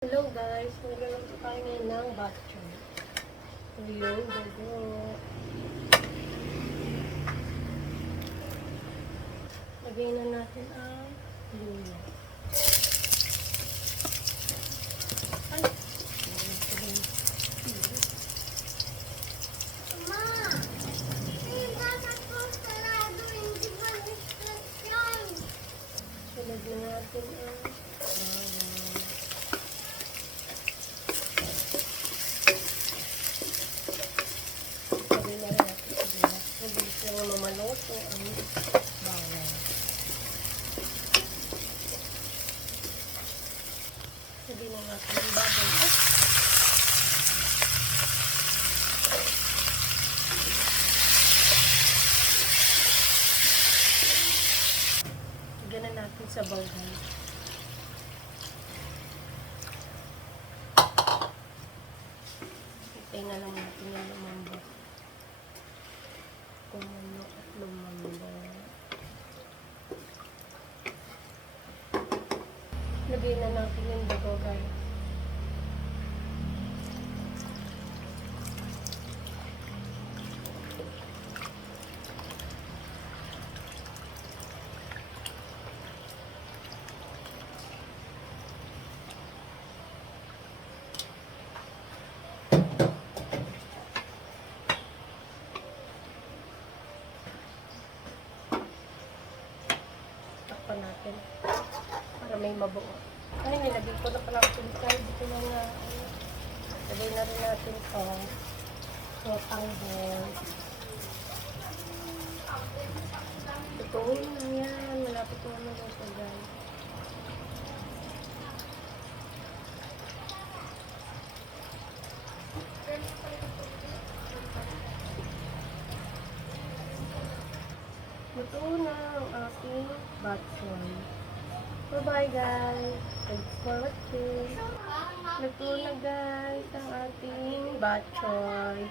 Hello guys, magluluto tayo ngayon ng batchoy. Ito yung dugo. Lagay na natin ang luya. Ay! Ma! May bata po sarado, hindi ba listas yan? Sunod na natin ang bawang. Lagay na rin natin sa dila. Mabilis lang mamaloto ang bawang. Lagay na natin ang baboy. Lagyan na natin sa bawang. Hintay na lang natin yung lumambot. Kumulo at lumambot. Lagyan na natin yung dugo, guys. Takpan natin para may mabuo. Ay, nilagay ko na pala ang tulikay. Dito na nga. Lagay na rin natin ito. Tanghon. Tutuin na yan. Malapit ko naman ito, guys. Luto na ang ating batchoy. Bye-bye guys. Thanks for watching. Luto na guys ang ating batchoy.